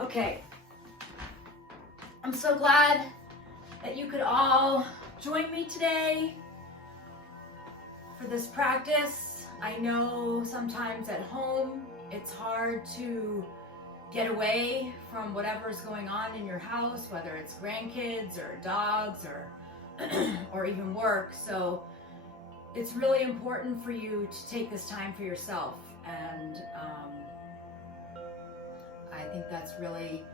Okay, I'm so glad that you could all join me today for this practice. I know sometimes at home it's hard to get away from whatever's going on in your house, whether it's grandkids or dogs or or even work. So it's really important for you to take this time for yourself, and I think that's really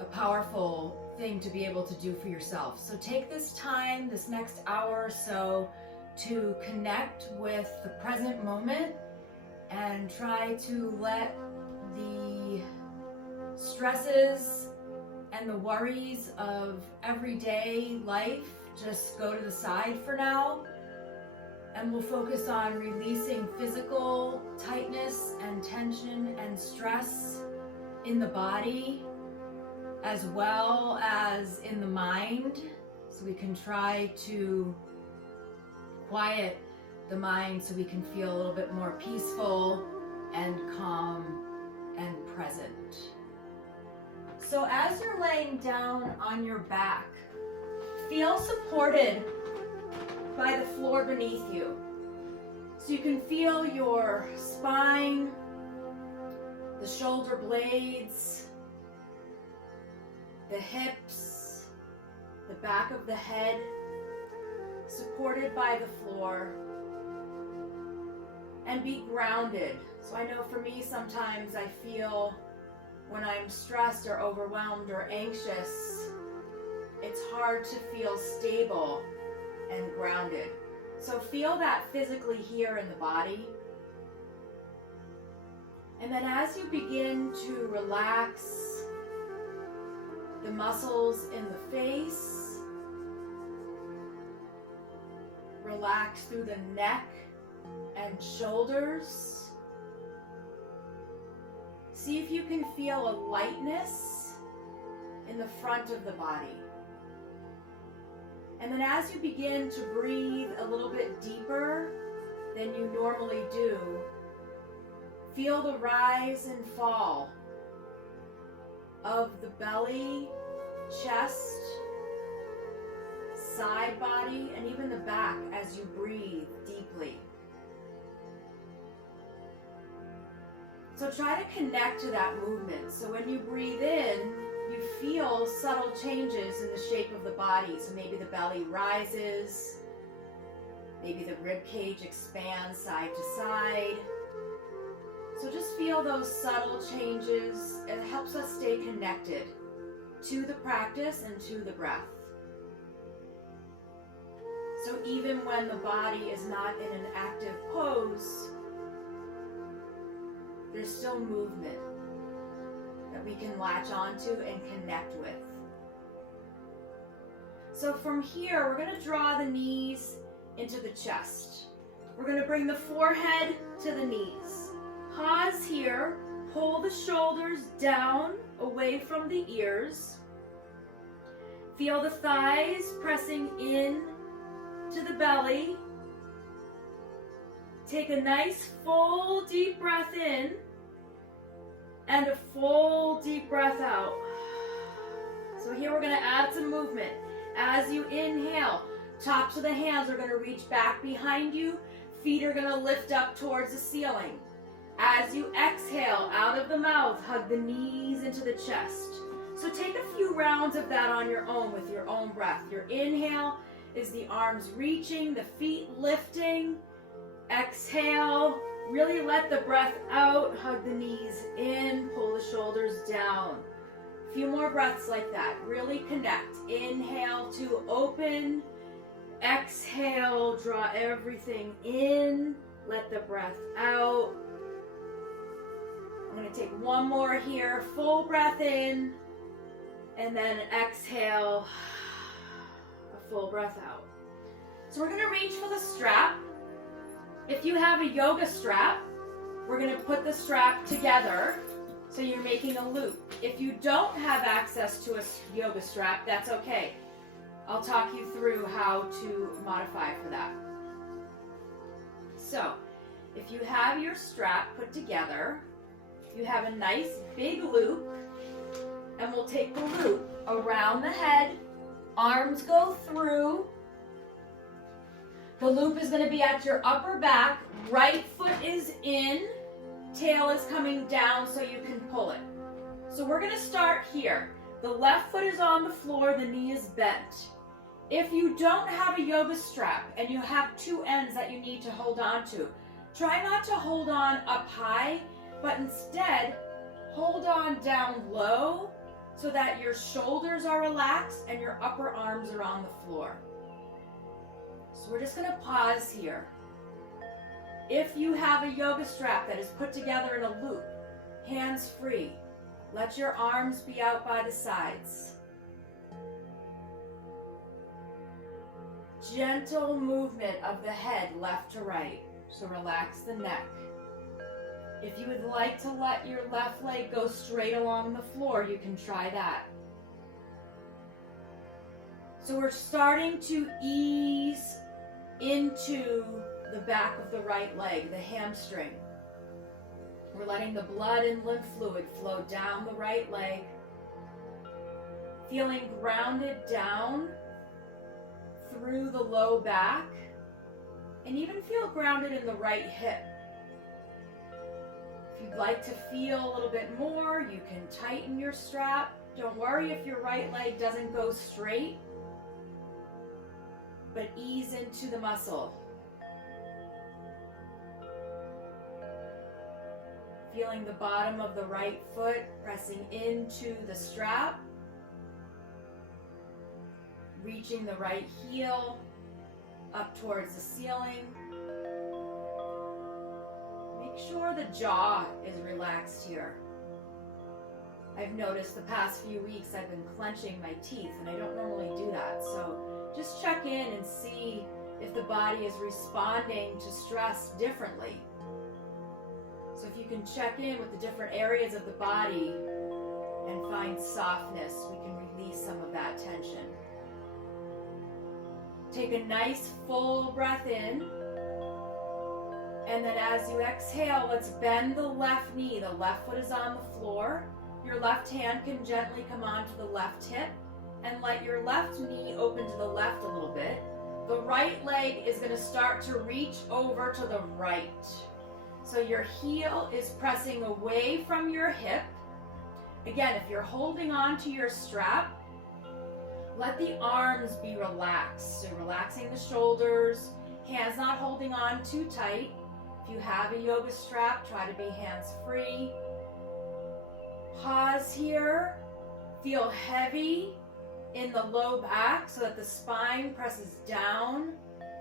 a powerful thing to be able to do for yourself. So take this time, this next hour or so, to connect with the present moment and try to let the stresses and the worries of everyday life just go to the side for now. And we'll focus on releasing physical tightness and tension and stress in the body, as well as in the mind. So we can try to quiet the mind so we can feel a little bit more peaceful and calm and present. So as you're laying down on your back, feel supported by the floor beneath you. So you can feel your spine, the shoulder blades, the hips, the back of the head, supported by the floor, and be grounded. So I know for me, sometimes I feel when I'm stressed or overwhelmed or anxious, it's hard to feel stable and grounded. So feel that physically here in the body. And then as you begin to relax the muscles in the face, relax through the neck and shoulders. See if you can feel a lightness in the front of the body. And then as you begin to breathe a little bit deeper than you normally do, feel the rise and fall of the belly, chest, side body, and even the back as you breathe deeply. So try to connect to that movement. So when you breathe in, you feel subtle changes in the shape of the body. So maybe the belly rises, maybe the rib cage expands side to side. So just feel those subtle changes. It helps us stay connected to the practice and to the breath. So even when the body is not in an active pose, there's still movement that we can latch onto and connect with. So from here, we're going to draw the knees into the chest. We're going to bring the forehead to the knees. Pause here, pull the shoulders down away from the ears. Feel the thighs pressing in to the belly. Take a nice full deep breath in and a full deep breath out. So here we're going to add some movement. As you inhale, tops of the hands are going to reach back behind you. Feet are going to lift up towards the ceiling. As you exhale out of the mouth, hug the knees into the chest. So take a few rounds of that on your own with your own breath. Your inhale is the arms reaching, the feet lifting. Exhale, really let the breath out, hug the knees in, pull the shoulders down. A few more breaths like that, really connect. Inhale to open, exhale, draw everything in, let the breath out. I'm going to take one more here, full breath in, and then exhale, a full breath out. So we're going to reach for the strap. If you have a yoga strap, we're going to put the strap together so you're making a loop. If you don't have access to a yoga strap, that's okay. I'll talk you through how to modify for that. So, if you have your strap put together, You have a nice big loop, and we'll take the loop around the head, arms go through. The loop is going to be at your upper back, right foot is in, tail is coming down so you can pull it. So we're going to start here. The left foot is on the floor, the knee is bent. If you don't have a yoga strap and you have two ends that you need to hold on to, try not to hold on up high, but instead hold on down low so that your shoulders are relaxed and your upper arms are on the floor. So we're just going to pause here. If you have a yoga strap that is put together in a loop, hands free, let your arms be out by the sides. Gentle movement of the head left to right, so relax the neck. If you would like to let your left leg go straight along the floor, you can try that. So we're starting to ease into the back of the right leg, the hamstring. We're letting the blood and lymph fluid flow down the right leg, feeling grounded down through the low back, and even feel grounded in the right hip. If you'd like to feel a little bit more, you can tighten your strap. Don't worry if your right leg doesn't go straight, but ease into the muscle. Feeling the bottom of the right foot pressing into the strap. Reaching the right heel up towards the ceiling. Make sure the jaw is relaxed here. I've noticed the past few weeks I've been clenching my teeth, and I don't normally do that. So just check in and see if the body is responding to stress differently. So if you can check in with the different areas of the body and find softness, we can release some of that tension. Take a nice full breath in, and then as you exhale, let's bend the left knee. The left foot is on the floor. Your left hand can gently come onto the left hip, and let your left knee open to the left a little bit. The right leg is going to start to reach over to the right. So your heel is pressing away from your hip. Again, if you're holding on to your strap, let the arms be relaxed. So relaxing the shoulders, hands not holding on too tight. If you have a yoga strap, try to be hands free. Pause here. Feel heavy in the low back so that the spine presses down.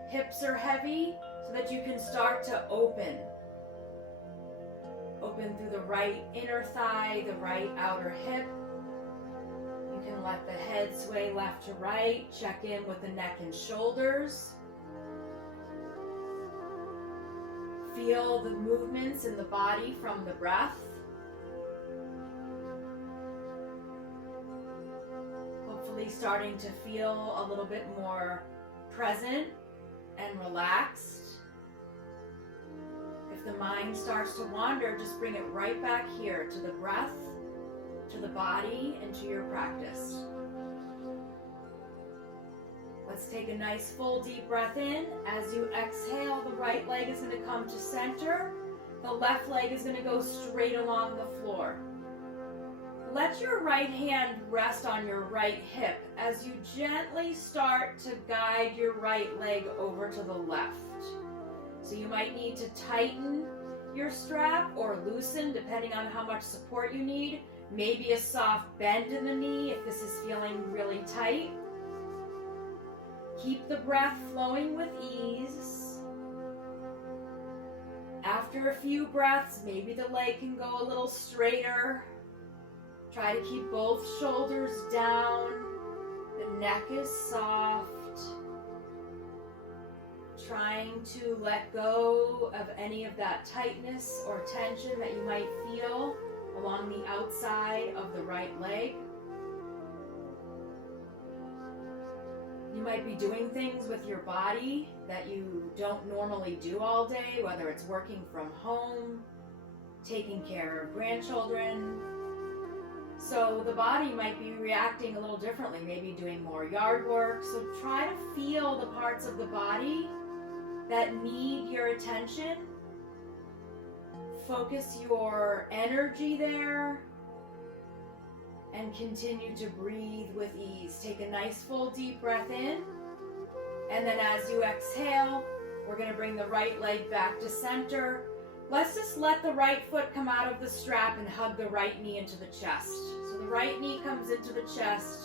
Hips are heavy so that you can start to open. Open through the right inner thigh, the right outer hip. You can let the head sway left to right. Check in with the neck and shoulders. Feel the movements in the body from the breath. Hopefully starting to feel a little bit more present and relaxed. If the mind starts to wander, just bring it right back here to the breath, to the body, and to your practice. Let's take a nice full deep breath in. As you exhale, the right leg is going to come to center. The left leg is going to go straight along the floor. Let your right hand rest on your right hip as you gently start to guide your right leg over to the left. So you might need to tighten your strap or loosen depending on how much support you need. Maybe a soft bend in the knee if this is feeling really tight. Keep the breath flowing with ease. After a few breaths, maybe the leg can go a little straighter. Try to keep both shoulders down. The neck is soft. Trying to let go of any of that tightness or tension that you might feel along the outside of the right leg. You might be doing things with your body that you don't normally do all day, whether it's working from home, taking care of grandchildren. So the body might be reacting a little differently, maybe doing more yard work. So try to feel the parts of the body that need your attention. Focus your energy there and continue to breathe with ease. Take a nice full deep breath in, and then as you exhale, we're going to bring the right leg back to center. Let's just let the right foot come out of the strap and hug the right knee into the chest. So the right knee comes into the chest.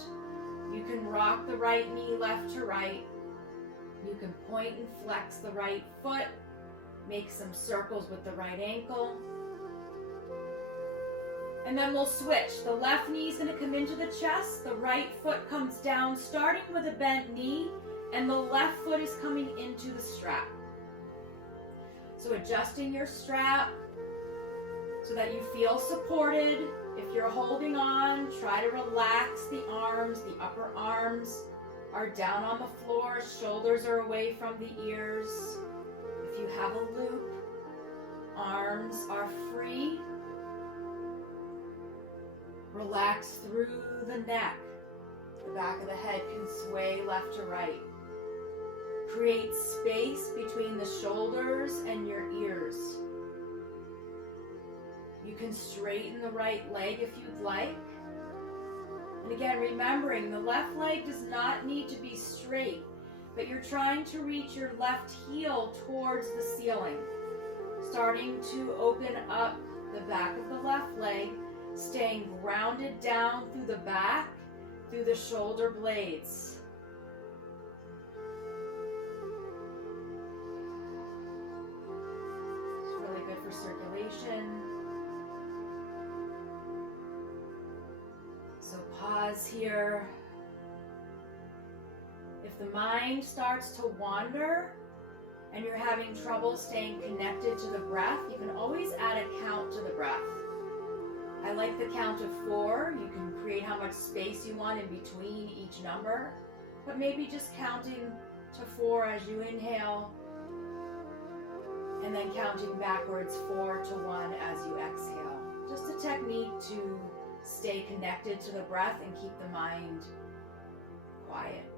You can rock the right knee left to right. You can point and flex the right foot. Make some circles with the right ankle. And then we'll switch. The left knee is going to come into the chest. The right foot comes down, starting with a bent knee. And the left foot is coming into the strap. So adjusting your strap so that you feel supported. If you're holding on, try to relax the arms. The upper arms are down on the floor. Shoulders are away from the ears. If you have a loop, arms are free. Relax through the neck. The back of the head can sway left to right. Create space between the shoulders and your ears. You can straighten the right leg if you'd like. And again, remembering the left leg does not need to be straight, but you're trying to reach your left heel towards the ceiling. Starting to open up the back of the left leg, staying grounded down through the back, through the shoulder blades. Circulation. So pause here. If the mind starts to wander and you're having trouble staying connected to the breath, you can always add a count to the breath. I like the count of 4. You can create how much space you want in between each number, but maybe just counting to 4 as you inhale, and then counting backwards 4 to 1 as you exhale. Just a technique to stay connected to the breath and keep the mind quiet.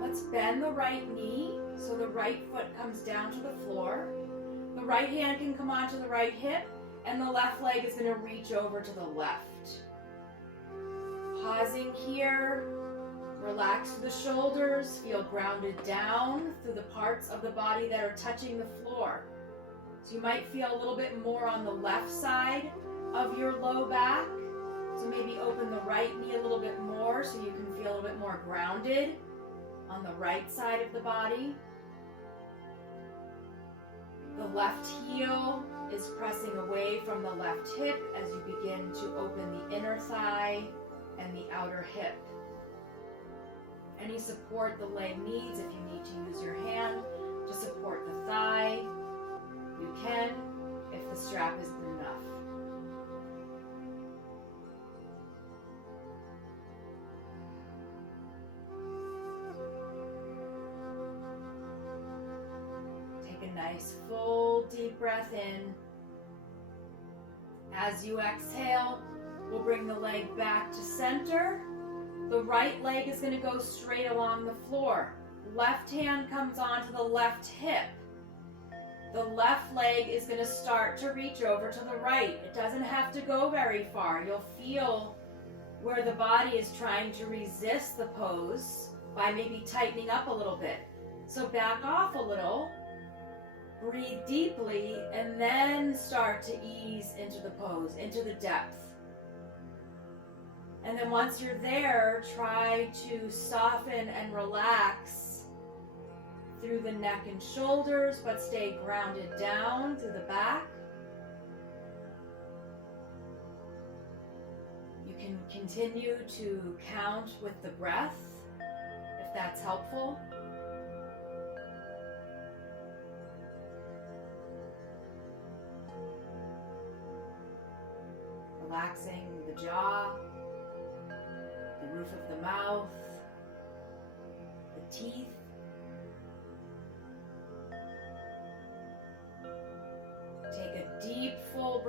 Let's bend the right knee so the right foot comes down to the floor. The right hand can come onto the right hip, and the left leg is going to reach over to the left. Pausing here. Relax the shoulders, feel grounded down through the parts of the body that are touching the floor. So you might feel a little bit more on the left side of your low back. So maybe open the right knee a little bit more so you can feel a little bit more grounded on the right side of the body. The left heel is pressing away from the left hip as you begin to open the inner thigh and the outer hip. Any support the leg needs, if you need to use your hand to support the thigh, you can, if the strap isn't enough. Take a nice full deep breath in. As you exhale, we'll bring the leg back to center. The right leg is going to go straight along the floor. Left hand comes onto the left hip. The left leg is going to start to reach over to the right. It doesn't have to go very far. You'll feel where the body is trying to resist the pose by maybe tightening up a little bit. So back off a little, breathe deeply, and then start to ease into the pose, into the depth. And then once you're there, try to soften and relax through the neck and shoulders, but stay grounded down through the back. You can continue to count with the breath, if that's helpful. Relaxing the jaw, the roof of the mouth, the teeth.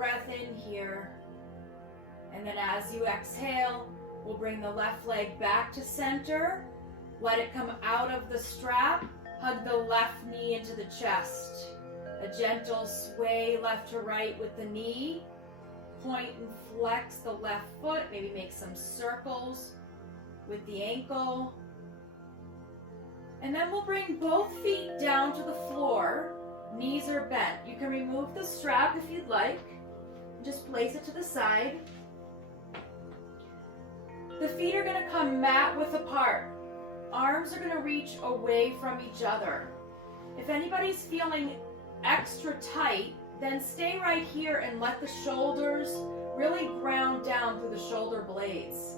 breath in here. And then as you exhale, we'll bring the left leg back to center. Let it come out of the strap. Hug the left knee into the chest. A gentle sway left to right with the knee. Point and flex the left foot. Maybe make some circles with the ankle. And then we'll bring both feet down to the floor. Knees are bent. You can remove the strap if you'd like. Just place it to the side. The feet are going to come mat width apart. Arms are going to reach away from each other. If anybody's feeling extra tight, then stay right here and let the shoulders really ground down through the shoulder blades.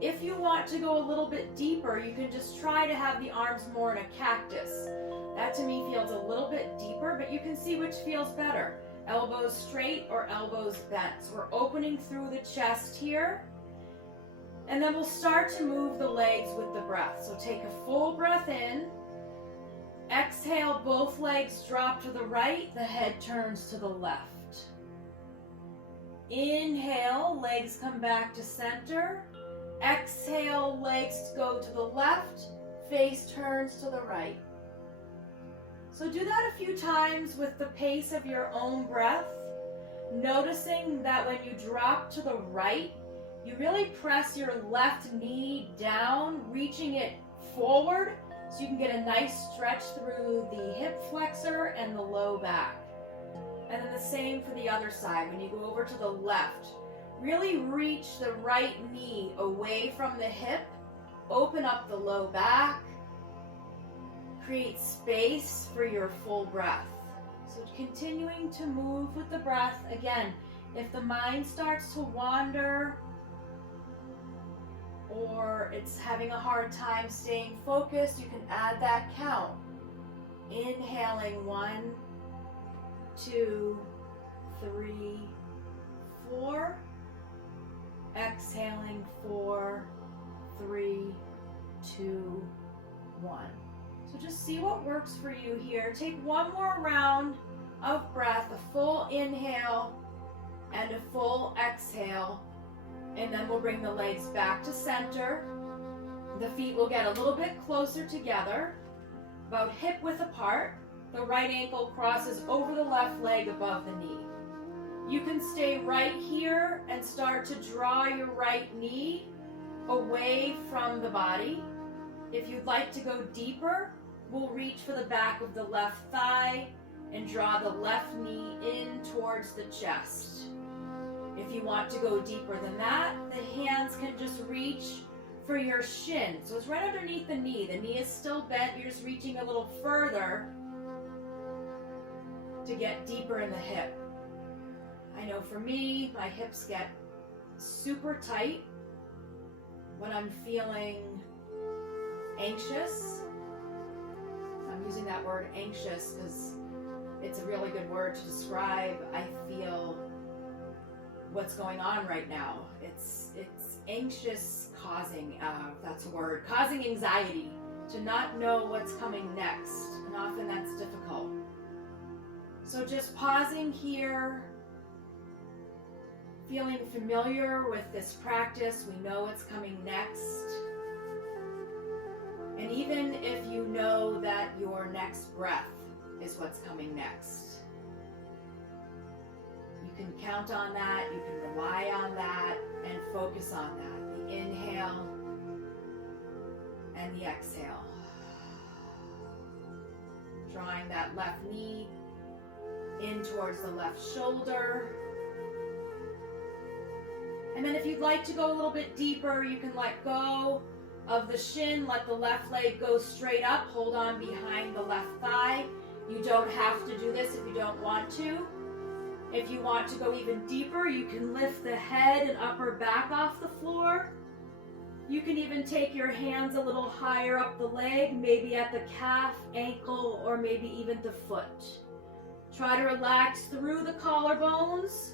If you want to go a little bit deeper, you can just try to have the arms more in a cactus. That to me feels a little bit deeper, but you can see which feels better. Elbows straight or elbows bent. So we're opening through the chest here. And then we'll start to move the legs with the breath. So take a full breath in. Exhale, both legs drop to the right. The head turns to the left. Inhale, legs come back to center. Exhale, legs go to the left. Face turns to the right. So do that a few times with the pace of your own breath. Noticing that when you drop to the right, you really press your left knee down, reaching it forward so you can get a nice stretch through the hip flexor and the low back. And then the same for the other side. When you go over to the left, really reach the right knee away from the hip, open up the low back, create space for your full breath. So continuing to move with the breath. Again, if the mind starts to wander, or it's having a hard time staying focused, you can add that count. Inhaling 1, 2, 3, 4. Exhaling 4, 3, 2, 1. So just see what works for you here. Take one more round of breath, a full inhale and a full exhale. And then we'll bring the legs back to center. The feet will get a little bit closer together, about hip width apart. The right ankle crosses over the left leg above the knee. You can stay right here and start to draw your right knee away from the body. If you'd like to go deeper, we'll reach for the back of the left thigh and draw the left knee in towards the chest. If you want to go deeper than that, the hands can just reach for your shin. So it's right underneath the knee. The knee is still bent. You're just reaching a little further to get deeper in the hip. I know for me, my hips get super tight when I'm feeling anxious. I'm using that word anxious because it's a really good word to describe I feel what's going on right now. It's anxious causing, that's a word, causing anxiety, to not know what's coming next, and often that's difficult. So just pausing here, feeling familiar with this practice, we know what's coming next. And even if you know that your next breath is what's coming next, you can count on that, you can rely on that, and focus on that. The inhale and the exhale. Drawing that left knee in towards the left shoulder. And then if you'd like to go a little bit deeper, you can let go of the shin, let the left leg go straight up, hold on behind the left thigh. You don't have to do this if you don't want to. If you want to go even deeper, you can lift the head and upper back off the floor. You can even take your hands a little higher up the leg, maybe at the calf, ankle, or maybe even the foot. Try to relax through the collarbones.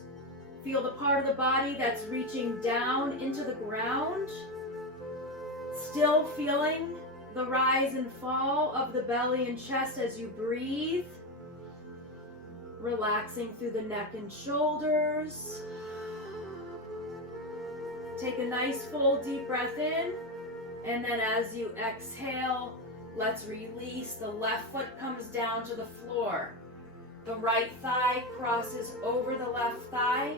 Feel the part of the body that's reaching down into the ground. Still feeling the rise and fall of the belly and chest as you breathe. Relaxing through the neck and shoulders. Take a nice full deep breath in, and then as you exhale, let's release. The left foot comes down to the floor. The right thigh crosses over the left thigh.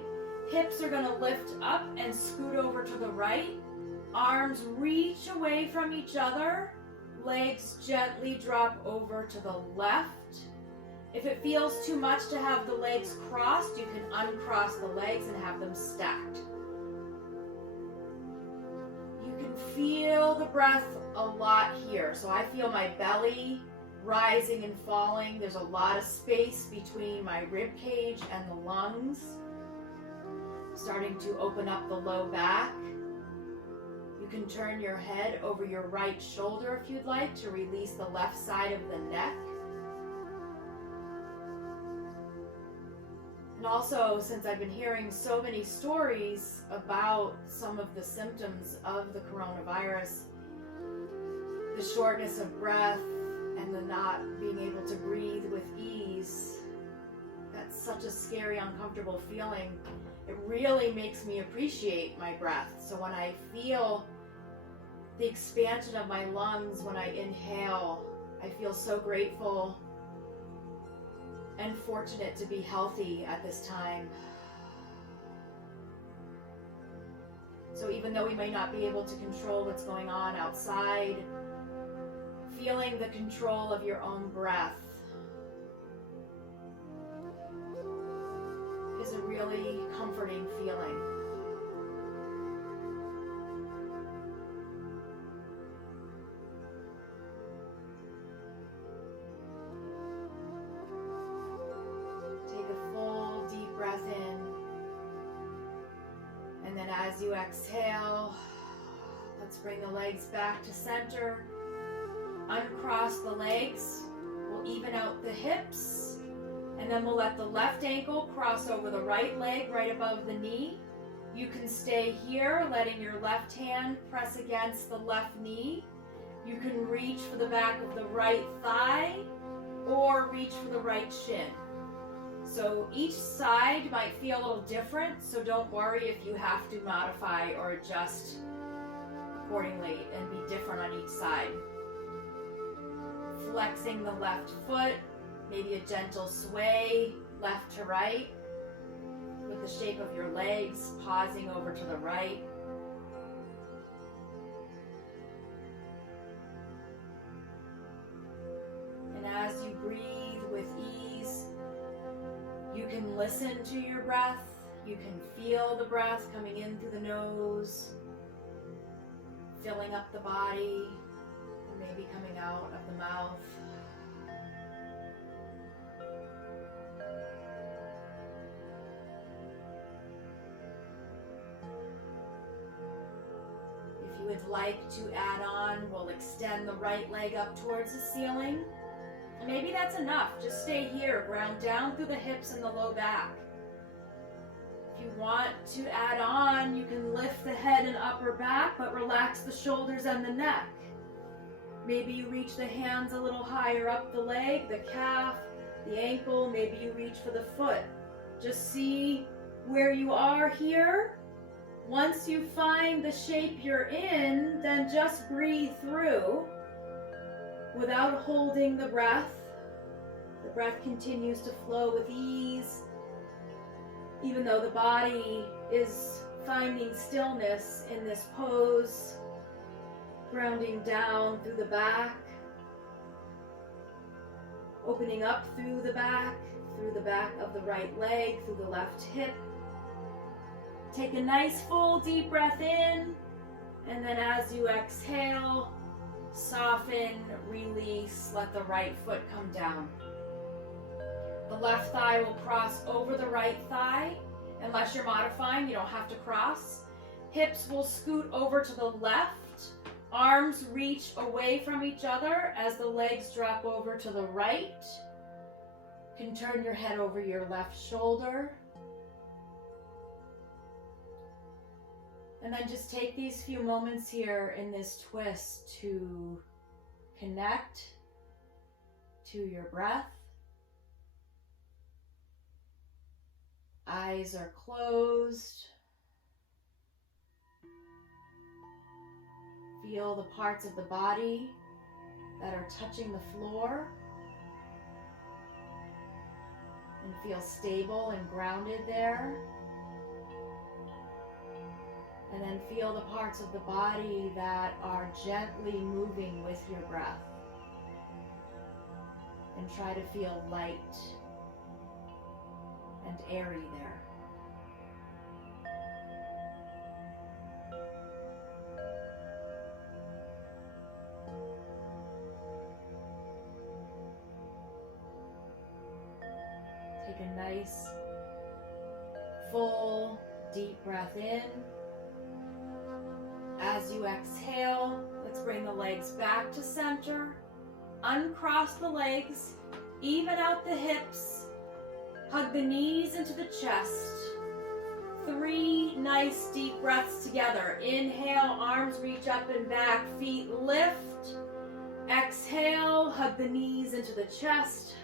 Hips are going to lift up and scoot over to the right. Arms reach away from each other. Legs gently drop over to the left. If it feels too much to have the legs crossed, you can uncross the legs and have them stacked. You can feel the breath a lot here. So I feel my belly rising and falling. There's a lot of space between my rib cage and the lungs. Starting to open up the low back. You can turn your head over your right shoulder if you'd like to release the left side of the neck. And also, since I've been hearing so many stories about some of the symptoms of the coronavirus, the shortness of breath and the not being able to breathe with ease, that's such a scary, uncomfortable feeling. It really makes me appreciate my breath. So when I feel the expansion of my lungs when I inhale, I feel so grateful and fortunate to be healthy at this time. So even though we may not be able to control what's going on outside, feeling the control of your own breath is a really comforting feeling. Take a full deep breath in, and then as you exhale, let's bring the legs back to center. Uncross the legs. We'll even out the hips. And then we'll let the left ankle cross over the right leg right above the knee. You can stay here, letting your left hand press against the left knee. You can reach for the back of the right thigh or reach for the right shin. So each side might feel a little different, so don't worry if you have to modify or adjust accordingly and be different on each side. Flexing the left foot, maybe a gentle sway left to right with the shape of your legs, pausing over to the right. And as you breathe with ease, you can listen to your breath. You can feel the breath coming in through the nose, filling up the body, and maybe coming out of the mouth. If you would like to add on, we'll extend the right leg up towards the ceiling. And maybe that's enough. Just stay here, ground down through the hips and the low back. If you want to add on, you can lift the head and upper back, but relax the shoulders and the neck. Maybe you reach the hands a little higher up the leg, the calf, the ankle. Maybe you reach for the foot. Just see where you are here. Once you find the shape you're in, then just breathe through without holding the breath. The breath continues to flow with ease, even though the body is finding stillness in this pose, grounding down through the back, opening up through the back of the right leg, through the left hip. Take a nice full deep breath in, and then as you exhale, soften, release, let the right foot come down. The left thigh will cross over the right thigh. Unless you're modifying, you don't have to cross. Hips will scoot over to the left. Arms reach away from each other as the legs drop over to the right. You can turn your head over your left shoulder. And then just take these few moments here in this twist to connect to your breath, Eyes are closed. Feel the parts of the body that are touching the floor. And feel stable and grounded there. And then feel the parts of the body that are gently moving with your breath. And try to feel light and airy there. Take a nice, full, deep breath in. As you exhale, let's bring the legs back to center. Uncross the legs, even out the hips. Hug the knees into the chest. 3 nice deep breaths together. Inhale, arms reach up and back, feet lift. Exhale, hug the knees into the chest.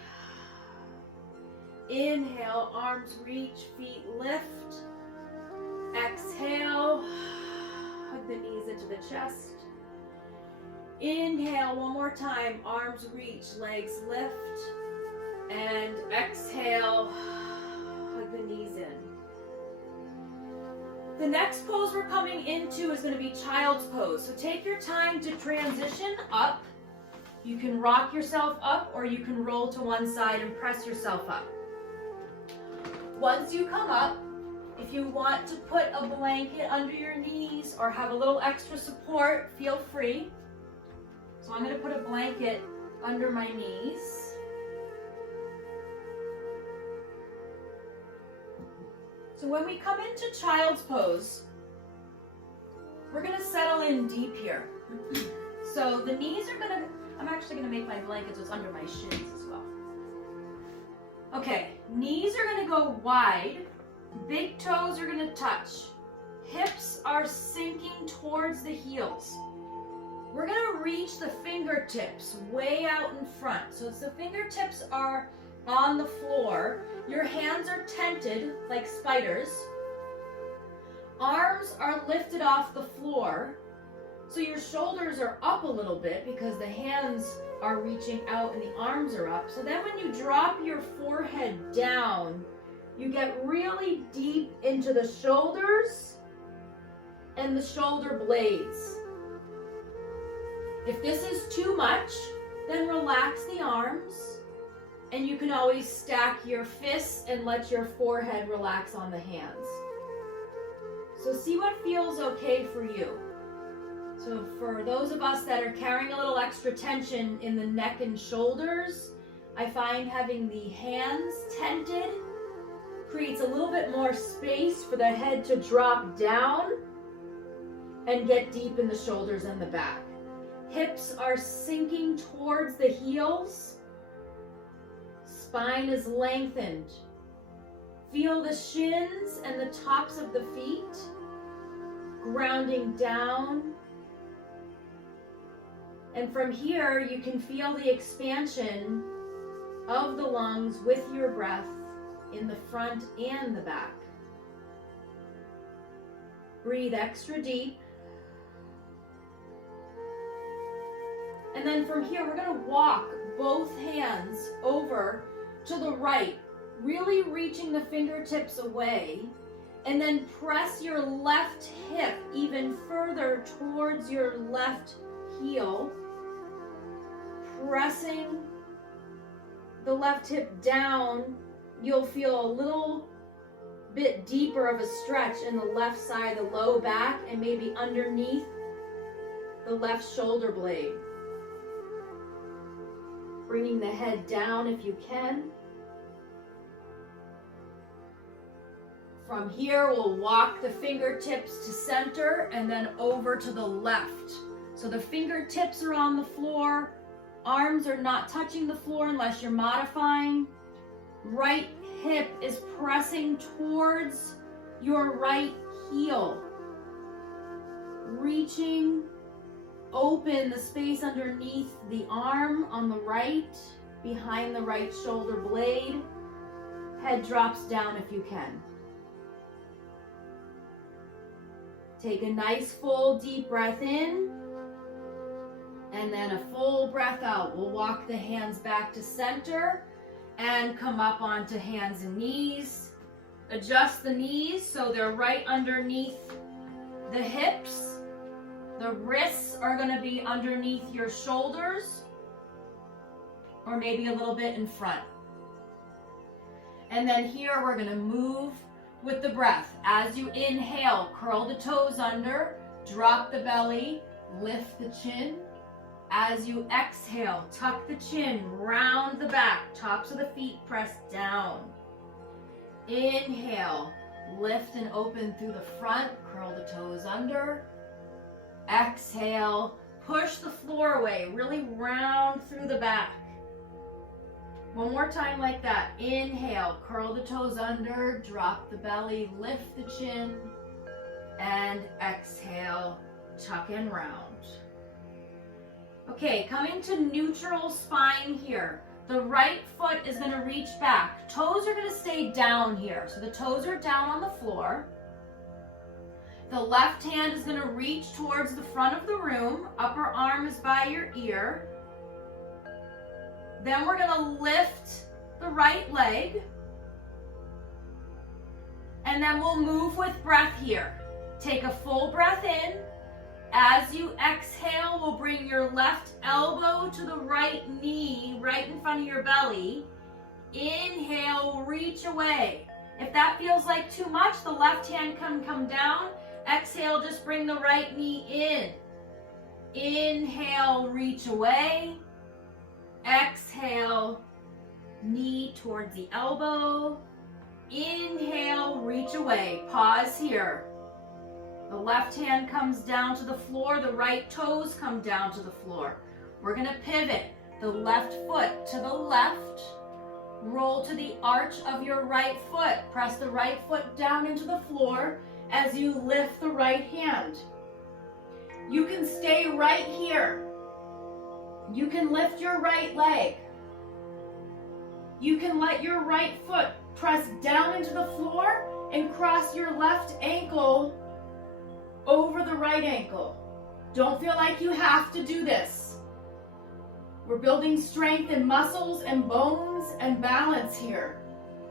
Inhale, arms reach, feet lift. Exhale, hug the knees into the chest. Inhale, one more time, arms reach, legs lift. And exhale, hug the knees in. The next pose we're coming into is going to be child's pose. So take your time to transition up. You can rock yourself up or you can roll to one side and press yourself up. Once you come up, if you want to put a blanket under your knees or have a little extra support, feel free. So I'm going to put a blanket under my knees. So when we come into child's pose, we're going to settle in deep here. So the knees are going to, I'm actually going to make my blanket so it's under my shins as well. Okay, knees are going to go wide. Big toes are going to touch. Hips are sinking towards the heels. We're going to reach the fingertips way out in front. So the fingertips are on the floor. Your hands are tented like spiders. Arms are lifted off the floor. So your shoulders are up a little bit because the hands are reaching out and the arms are up. So then when you drop your forehead down, you get really deep into the shoulders and the shoulder blades. If this is too much, then relax the arms and you can always stack your fists and let your forehead relax on the hands. So see what feels okay for you. So for those of us that are carrying a little extra tension in the neck and shoulders, I find having the hands tented creates a little bit more space for the head to drop down and get deep in the shoulders and the back. Hips are sinking towards the heels. Spine is lengthened. Feel the shins and the tops of the feet grounding down. And from here, you can feel the expansion of the lungs with your breath in the front and the back. Breathe extra deep. And then from here, we're going to walk both hands over to the right, really reaching the fingertips away, and then press your left hip even further towards your left heel, pressing the left hip down. You'll feel a little bit deeper of a stretch in the left side, the low back, and maybe underneath the left shoulder blade. Bringing the head down if you can. From here, we'll walk the fingertips to center and then over to the left. So the fingertips are on the floor. Arms are not touching the floor unless you're modifying. Right hip is pressing towards your right heel. Reaching, open the space underneath the arm on the right, behind the right shoulder blade. Head drops down if you can. Take a nice full deep breath in. And then a full breath out. We'll walk the hands back to center and come up onto hands and knees. Adjust the knees so they're right underneath the hips. The wrists are going to be underneath your shoulders or maybe a little bit in front. And then here we're going to move with the breath. As you inhale, curl the toes under, drop the belly, lift the chin. As you exhale, tuck the chin, round the back, tops of the feet press down. Inhale, lift and open through the front, curl the toes under. Exhale, push the floor away, really round through the back. One more time like that. Inhale, curl the toes under, drop the belly, lift the chin, and exhale, tuck and round. Okay, coming to neutral spine here. The right foot is going to reach back. Toes are going to stay down here. So the toes are down on the floor. The left hand is going to reach towards the front of the room. Upper arm is by your ear. Then we're going to lift the right leg. And then we'll move with breath here. Take a full breath in. As you exhale, we'll bring your left elbow to the right knee, right in front of your belly. Inhale, reach away. If that feels like too much, the left hand can come down. Exhale, just bring the right knee in. Inhale, reach away. Exhale, knee towards the elbow. Inhale, reach away. Pause here. The left hand comes down to the floor. The right toes come down to the floor. We're going to pivot the left foot to the left. Roll to the arch of your right foot. Press the right foot down into the floor as you lift the right hand. You can stay right here. You can lift your right leg. You can let your right foot press down into the floor and cross your left ankle over the right ankle. Don't feel like you have to do this. We're building strength in muscles and bones and balance here.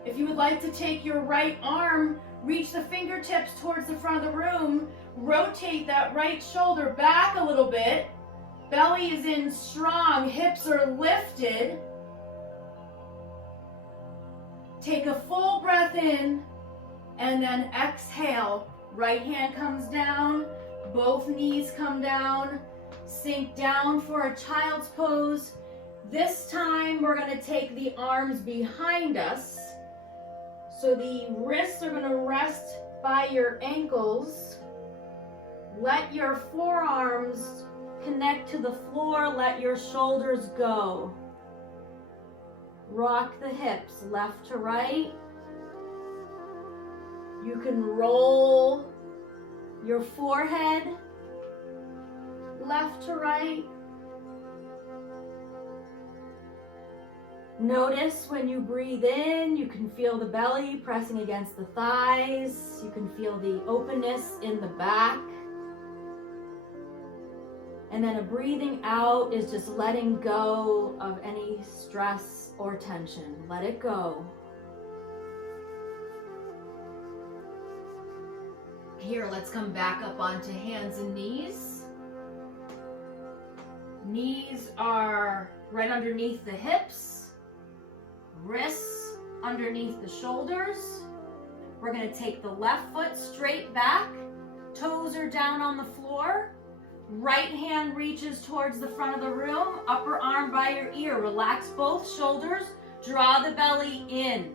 If you would like to take your right arm, reach the fingertips towards the front of the room, rotate that right shoulder back a little bit. Belly is in strong, hips are lifted. Take a full breath in and then exhale. Right hand comes down, both knees come down, sink down for a child's pose. This time we're going to take the arms behind us. So the wrists are going to rest by your ankles. Let your forearms connect to the floor, let your shoulders go. Rock the hips left to right. You can roll your forehead left to right. Notice when you breathe in, you can feel the belly pressing against the thighs. You can feel the openness in the back. And then a breathing out is just letting go of any stress or tension. Let it go. Here, let's come back up onto hands and knees. Knees are right underneath the hips. Wrists underneath the shoulders. We're going to take the left foot straight back. Toes are down on the floor. Right hand reaches towards the front of the room. Upper arm by your ear. Relax both shoulders. Draw the belly in.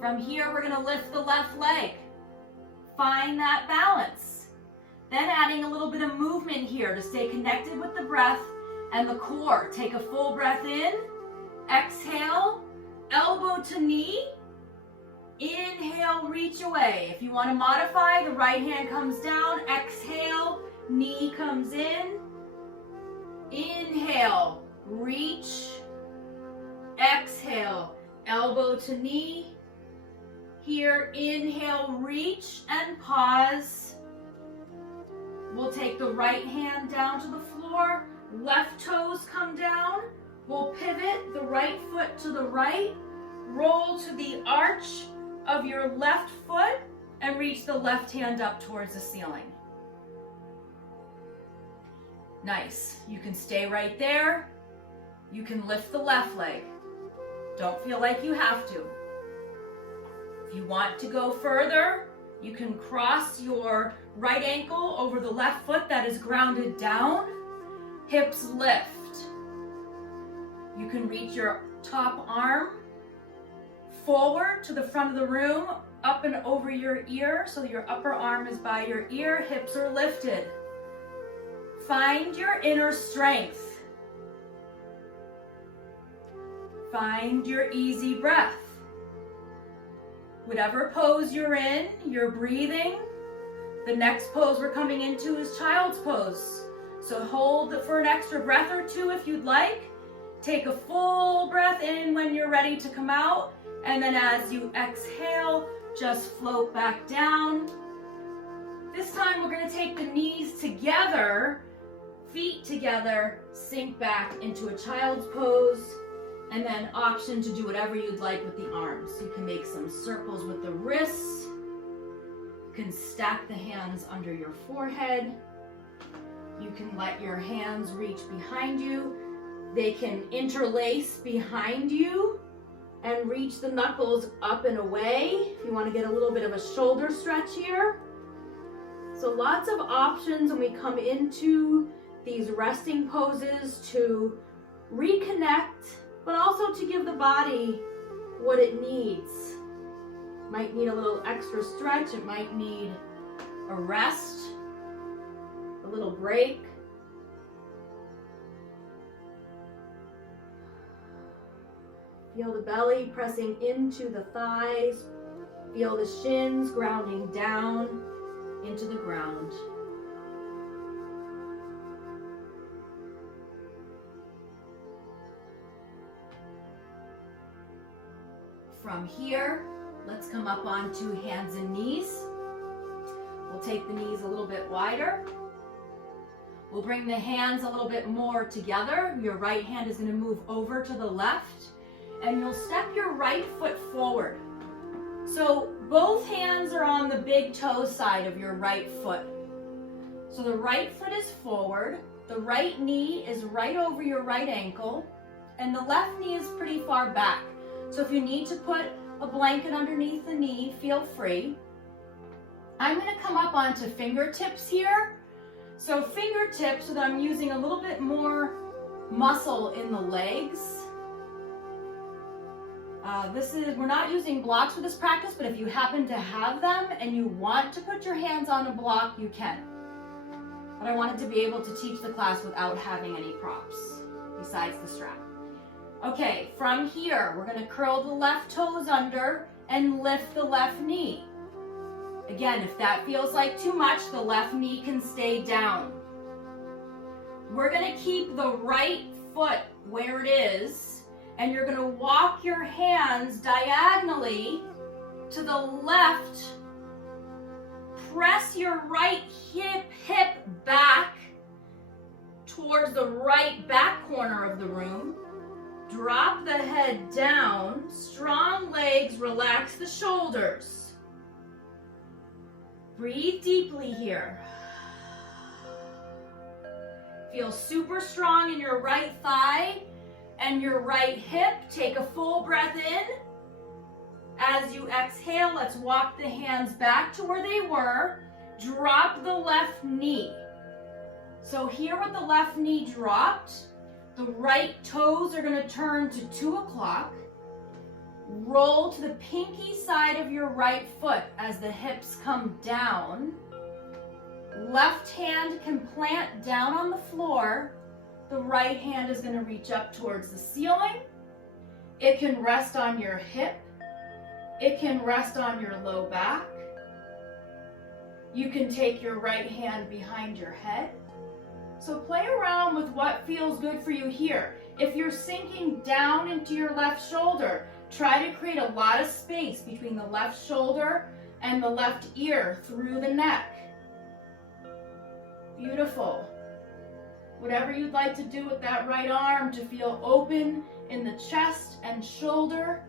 From here, we're going to lift the left leg. Find that balance. Then adding a little bit of movement here to stay connected with the breath and the core. Take a full breath in. Exhale, elbow to knee. Inhale, reach away. If you want to modify, the right hand comes down. Exhale, knee comes in. Inhale, reach. Exhale, elbow to knee. Here, inhale, reach and pause. We'll take the right hand down to the floor, left toes come down. We'll pivot the right foot to the right, roll to the arch of your left foot, and reach the left hand up towards the ceiling. Nice. You can stay right there. You can lift the left leg. Don't feel like you have to. If you want to go further, you can cross your right ankle over the left foot that is grounded down. Hips lift. You can reach your top arm forward to the front of the room, up and over your ear, so your upper arm is by your ear, hips are lifted. Find your inner strength. Find your easy breath. Whatever pose you're in, you're breathing. The next pose we're coming into is child's pose. So hold for an extra breath or two if you'd like. Take a full breath in when you're ready to come out. And then as you exhale, just float back down. This time we're going to take the knees together, feet together, sink back into a child's pose, and then option to do whatever you'd like with the arms. You can make some circles with the wrists. You can stack the hands under your forehead. You can let your hands reach behind you. They can interlace behind you and reach the knuckles up and away if you want to get a little bit of a shoulder stretch here. So lots of options when we come into these resting poses to reconnect, but also to give the body what it needs. Might need a little extra stretch. It might need a rest, a little break. Feel the belly pressing into the thighs. Feel the shins grounding down into the ground. From here, let's come up onto hands and knees. We'll take the knees a little bit wider. We'll bring the hands a little bit more together. Your right hand is going to move over to the left, and you'll step your right foot forward. So both hands are on the big toe side of your right foot. So the right foot is forward, the right knee is right over your right ankle, and the left knee is pretty far back. So if you need to put a blanket underneath the knee, feel free. I'm going to come up onto fingertips here. So fingertips, so that I'm using a little bit more muscle in the legs. We're not using blocks for this practice, but if you happen to have them and you want to put your hands on a block, you can. But I wanted to be able to teach the class without having any props besides the strap. Okay, from here, we're going to curl the left toes under and lift the left knee. Again, if that feels like too much, the left knee can stay down. We're going to keep the right foot where it is, and you're going to walk your hands diagonally to the left. Press your right hip back towards the right back corner of the room. Drop the head down, strong legs, relax the shoulders. Breathe deeply here. Feel super strong in your right thigh and your right hip. Take a full breath in. As you exhale, let's walk the hands back to where they were. Drop the left knee. So here with the left knee dropped, the right toes are going to turn to 2 o'clock. Roll to the pinky side of your right foot as the hips come down. Left hand can plant down on the floor. The right hand is going to reach up towards the ceiling. It can rest on your hip. It can rest on your low back. You can take your right hand behind your head. So play around with what feels good for you here. If you're sinking down into your left shoulder, try to create a lot of space between the left shoulder and the left ear through the neck. Beautiful. Whatever you'd like to do with that right arm to feel open in the chest and shoulder,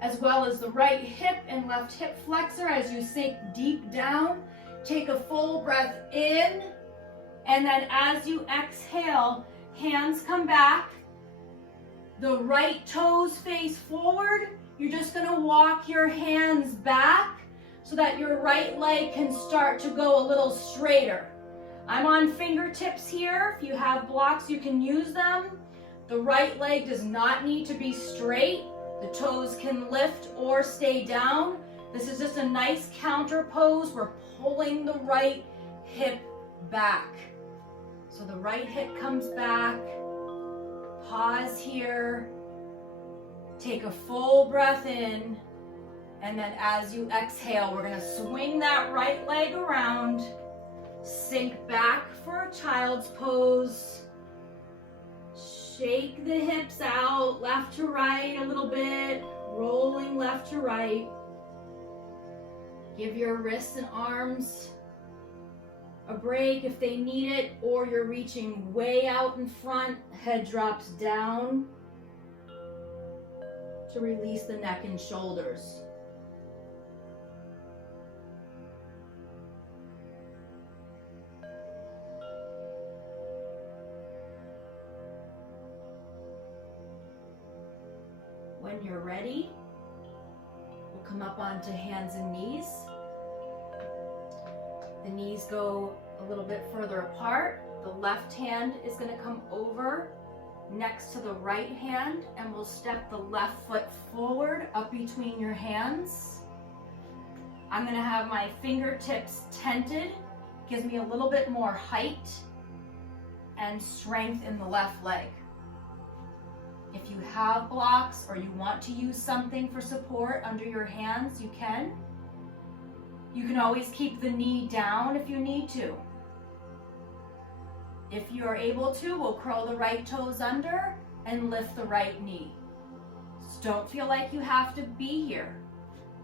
as well as the right hip and left hip flexor as you sink deep down. Take a full breath in, and then as you exhale, hands come back. The right toes face forward. You're just gonna walk your hands back so that your right leg can start to go a little straighter. I'm on fingertips here. If you have blocks, you can use them. The right leg does not need to be straight. The toes can lift or stay down. This is just a nice counter pose. We're pulling the right hip back. So the right hip comes back. Pause here. Take a full breath in. And then as you exhale, we're gonna swing that right leg around. Sink back for a child's pose. Shake the hips out, left to right a little bit, rolling left to right. Give your wrists and arms a break if they need it, or you're reaching way out in front, head drops down to release the neck and shoulders. When you're ready, we'll come up onto hands and knees. The knees go a little bit further apart. The left hand is going to come over next to the right hand, and we'll step the left foot forward up between your hands. I'm going to have my fingertips tented. Gives me a little bit more height and strength in the left leg. If you have blocks or you want to use something for support under your hands, you can. You can always keep the knee down if you need to. If you are able to, we'll curl the right toes under and lift the right knee. Just don't feel like you have to be here.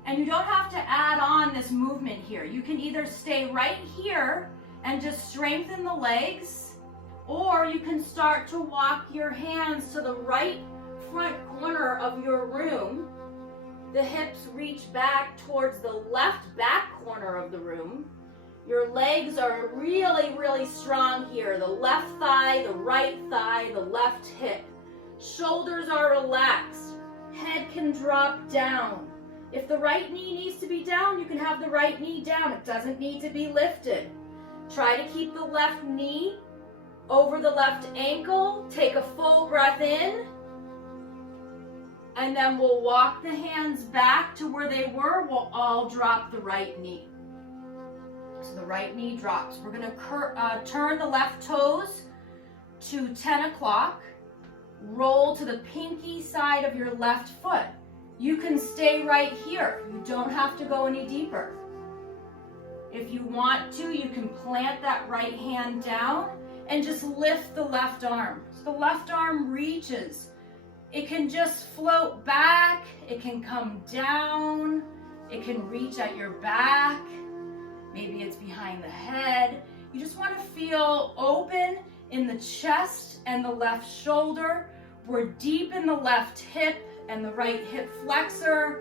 And you don't have to add on this movement here. You can either stay right here and just strengthen the legs, or you can start to walk your hands to the right front corner of your room. The hips reach back towards the left back corner of the room. Your legs are really, really strong here. The left thigh, the right thigh, the left hip. Shoulders are relaxed. Head can drop down. If the right knee needs to be down, you can have the right knee down. It doesn't need to be lifted. Try to keep the left knee over the left ankle. Take a full breath in. And then we'll walk the hands back to where they were. We'll all drop the right knee. So the right knee drops. We're going to turn the left toes to 10 o'clock. Roll to the pinky side of your left foot. You can stay right here. You don't have to go any deeper. If you want to, you can plant that right hand down and just lift the left arm. So the left arm reaches. It can just float back. It can come down. It can reach at your back. Maybe it's behind the head. You just want to feel open in the chest and the left shoulder. We're deep in the left hip and the right hip flexor.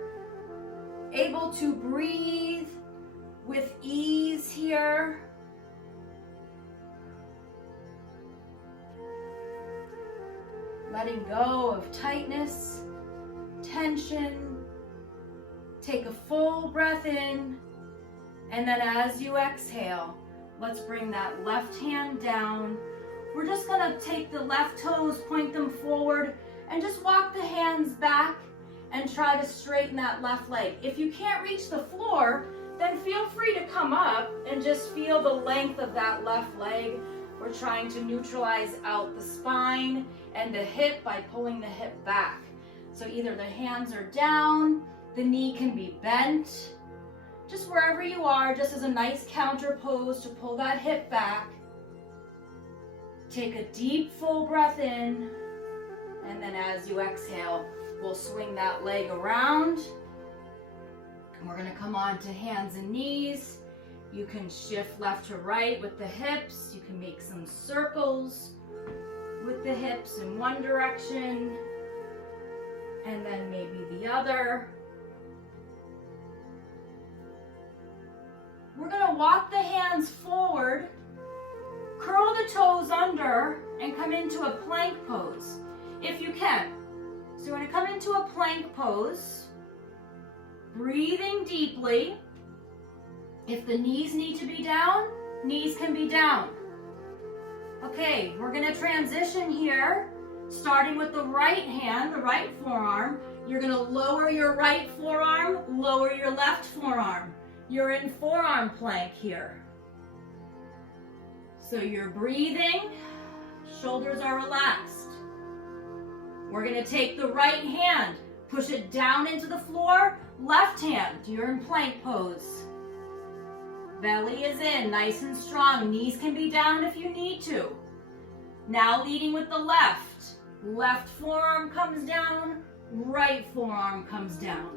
Able to breathe with ease here. Letting go of tightness, tension. Take a full breath in. And then as you exhale, let's bring that left hand down. We're just gonna take the left toes, point them forward, and just walk the hands back and try to straighten that left leg. If you can't reach the floor, then feel free to come up and just feel the length of that left leg. We're trying to neutralize out the spine and the hip by pulling the hip back. So either the hands are down, the knee can be bent, just wherever you are, just as a nice counter pose to pull that hip back. Take a deep full breath in, and then as you exhale, we'll swing that leg around. And we're gonna come on to hands and knees. You can shift left to right with the hips. You can make some circles with the hips in one direction and then maybe the other. We're going to walk the hands forward, curl the toes under, and come into a plank pose, if you can. So we're going to come into a plank pose, breathing deeply. If the knees need to be down, knees can be down. Okay, we're going to transition here, starting with the right hand, the right forearm. You're going to lower your right forearm, lower your left forearm. You're in forearm plank here. So you're breathing, shoulders are relaxed. We're going to take the right hand, push it down into the floor, left hand, you're in plank pose. Belly is in, nice and strong. Knees can be down if you need to. Now leading with the left. Left forearm comes down, right forearm comes down.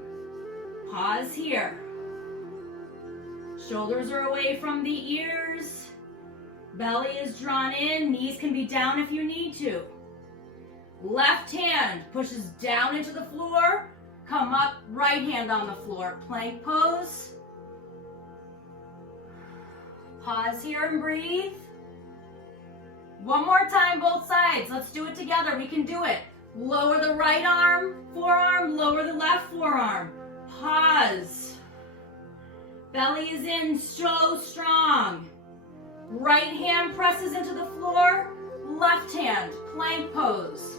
Pause here. Shoulders are away from the ears. Belly is drawn in. Knees can be down if you need to. Left hand pushes down into the floor. Come up, right hand on the floor. Plank pose. Pause here and breathe. One more time, both sides. Let's do it together. We can do it. Lower the right arm, forearm, lower the left forearm. Pause. Belly is in, so strong. Right hand presses into the floor, left hand, plank pose.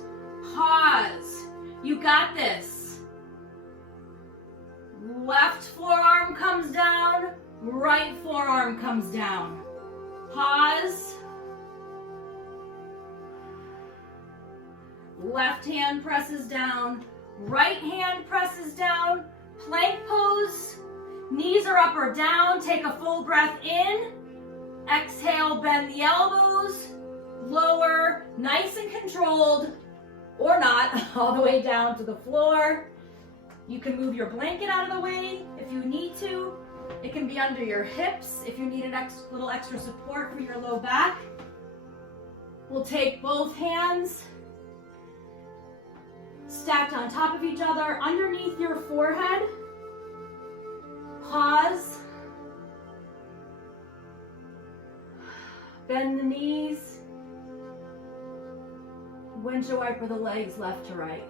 Pause. You got this. Left forearm comes down, right forearm comes down. Pause. Left hand presses down, right hand presses down, plank pose. Knees are up or down. Take a full breath in. Exhale, bend the elbows. Lower, nice and controlled, or not, all the way down to the floor. You can move your blanket out of the way if you need to. It can be under your hips if you need a little extra support for your low back. We'll take both hands stacked on top of each other underneath your forehead. Pause. Bend the knees. Windshield wiper the legs left to right.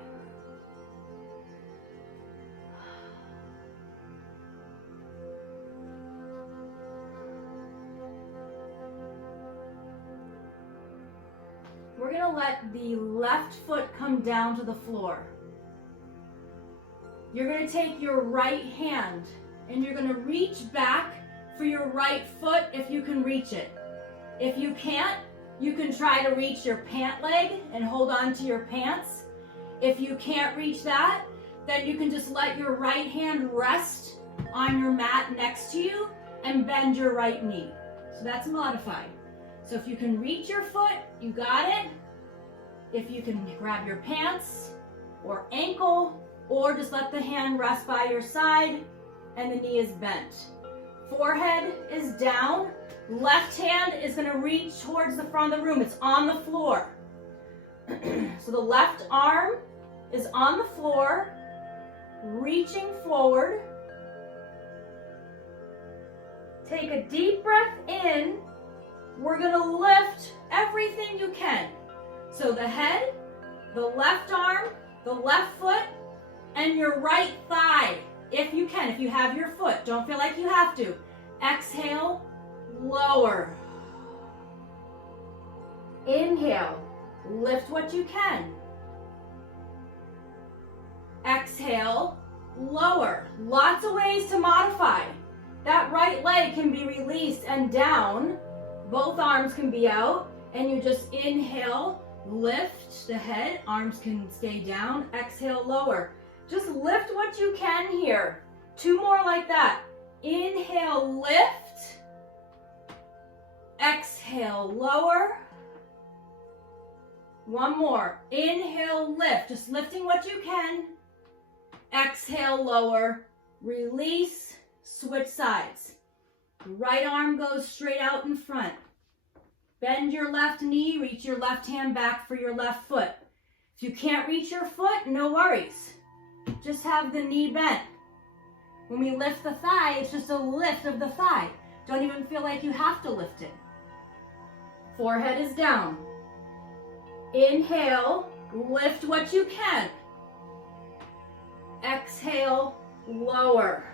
We're going to let the left foot come down to the floor. You're going to take your right hand and you're going to reach back for your right foot if you can reach it. If you can't, you can try to reach your pant leg and hold on to your pants. If you can't reach that, then you can just let your right hand rest on your mat next to you and bend your right knee. So that's modified. So if you can reach your foot, you got it. If you can grab your pants or ankle, or just let the hand rest by your side and the knee is bent. Forehead is down. Left hand is going to reach towards the front of the room. It's on the floor. So the left arm is on the floor, reaching forward. Take a deep breath in. We're going to lift everything you can. So the head, the left arm, the left foot, and your right thigh, if you can, if you have your foot. Don't feel like you have to. Exhale, lower. Inhale, lift what you can. Exhale, lower. Lots of ways to modify. That right leg can be released and down. Both arms can be out, and you just inhale, lift the head, arms can stay down, exhale, lower. Just lift what you can here. 2 more like that. Inhale, lift. Exhale, lower. 1 more. Inhale, lift. Just lifting what you can. Exhale, lower. Release. Switch sides. Right arm goes straight out in front. Bend your left knee, reach your left hand back for your left foot. If you can't reach your foot, no worries. Just have the knee bent. When we lift the thigh, it's just a lift of the thigh. Don't even feel like you have to lift it. Forehead is down. Inhale, lift what you can. Exhale, lower.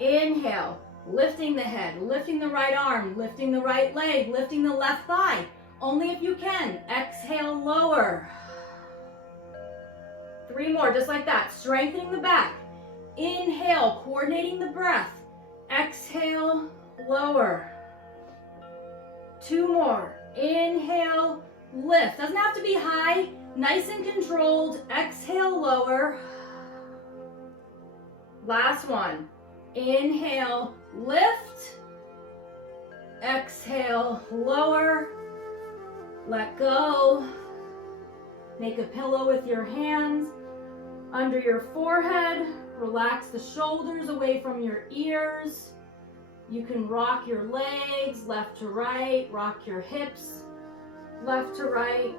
Inhale, lifting the head, lifting the right arm, lifting the right leg, lifting the left thigh. Only if you can. Exhale, lower. 3 more, just like that. Strengthening the back. Inhale, coordinating the breath. Exhale, lower. 2 more. Inhale, lift. Doesn't have to be high. Nice and controlled. Exhale, lower. Last one. Inhale, lift. Exhale, lower. Let go. Make a pillow with your hands under your forehead. Relax the shoulders away from your ears. You can rock your legs left to right, rock your hips left to right.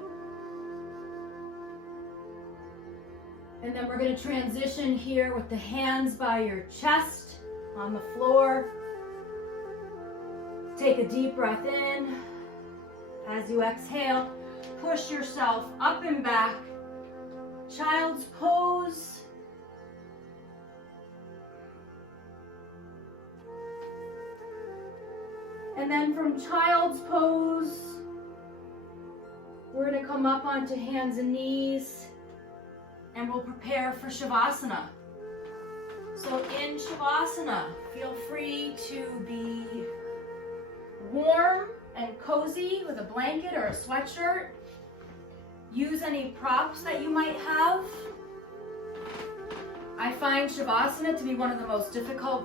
And then we're going to transition here with the hands by your chest on the floor. Take a deep breath in. As you exhale, push yourself up and back. Child's pose. And then from child's pose, we're going to come up onto hands and knees, and we'll prepare for Shavasana. So in Shavasana, feel free to be warm and cozy with a blanket or a sweatshirt. Use any props that you might have. I find Shavasana to be one of the most difficult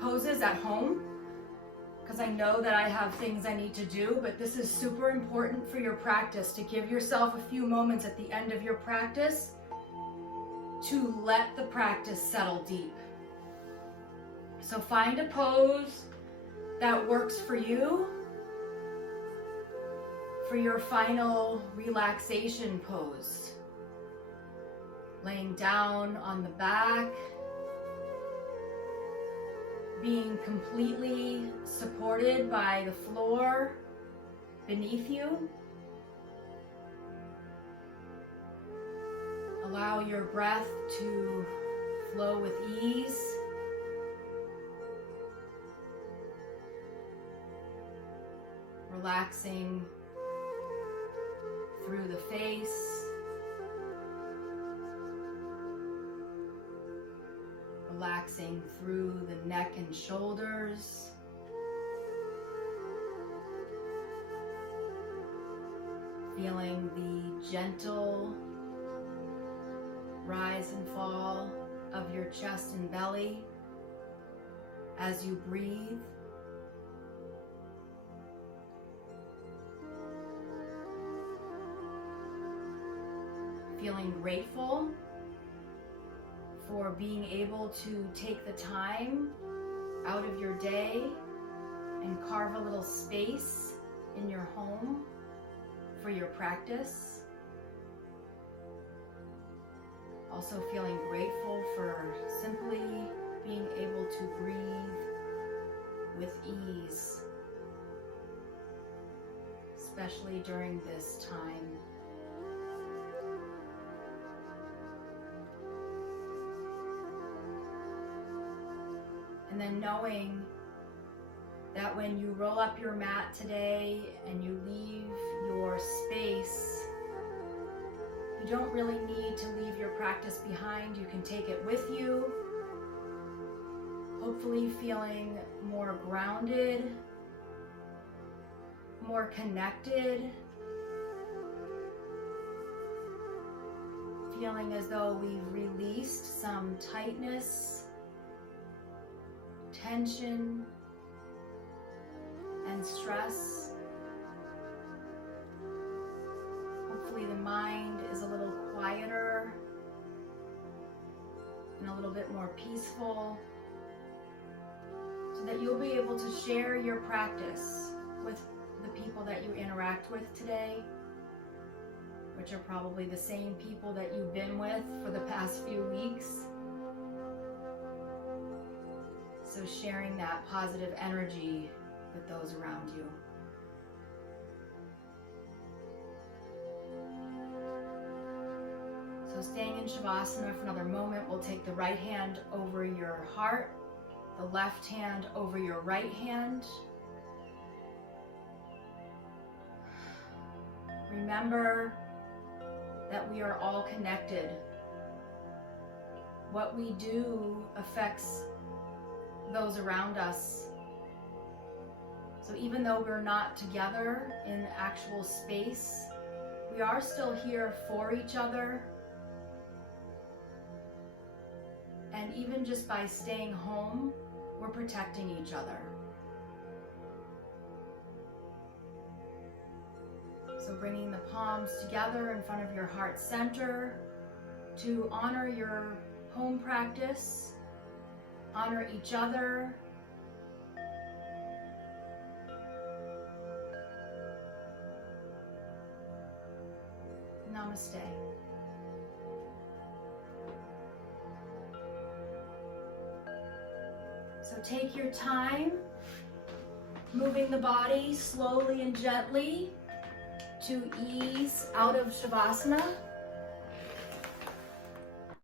poses at home because I know that I have things I need to do, but this is super important for your practice, to give yourself a few moments at the end of your practice to let the practice settle deep. So find a pose that works for you for your final relaxation pose. Laying down on the back, being completely supported by the floor beneath you. Allow your breath to flow with ease. Relaxing through the face. Relaxing through the neck and shoulders. Feeling the gentle rise and fall of your chest and belly as you breathe. Feeling grateful for being able to take the time out of your day and carve a little space in your home for your practice. Also feeling grateful for simply being able to breathe with ease, especially during this time. And then knowing that when you roll up your mat today and you leave your space, you don't really need to leave your practice behind. You can take it with you, hopefully feeling more grounded, more connected, feeling as though we've released some tightness, tension, and stress. Hopefully the mind is a little quieter and a little bit more peaceful. so that you'll be able to share your practice with the people that you interact with today, which are probably the same people that you've been with for the past few weeks. So sharing that positive energy with those around you. So staying in Shavasana for another moment, we'll take the right hand over your heart, the left hand over your right hand. Remember that we are all connected. What we do affects those around us. So even though we're not together in actual space, we are still here for each other. And even just by staying home, we're protecting each other. So bringing the palms together in front of your heart center to honor your home practice, honor each other. Namaste. So take your time, moving the body slowly and gently to ease out of Shavasana.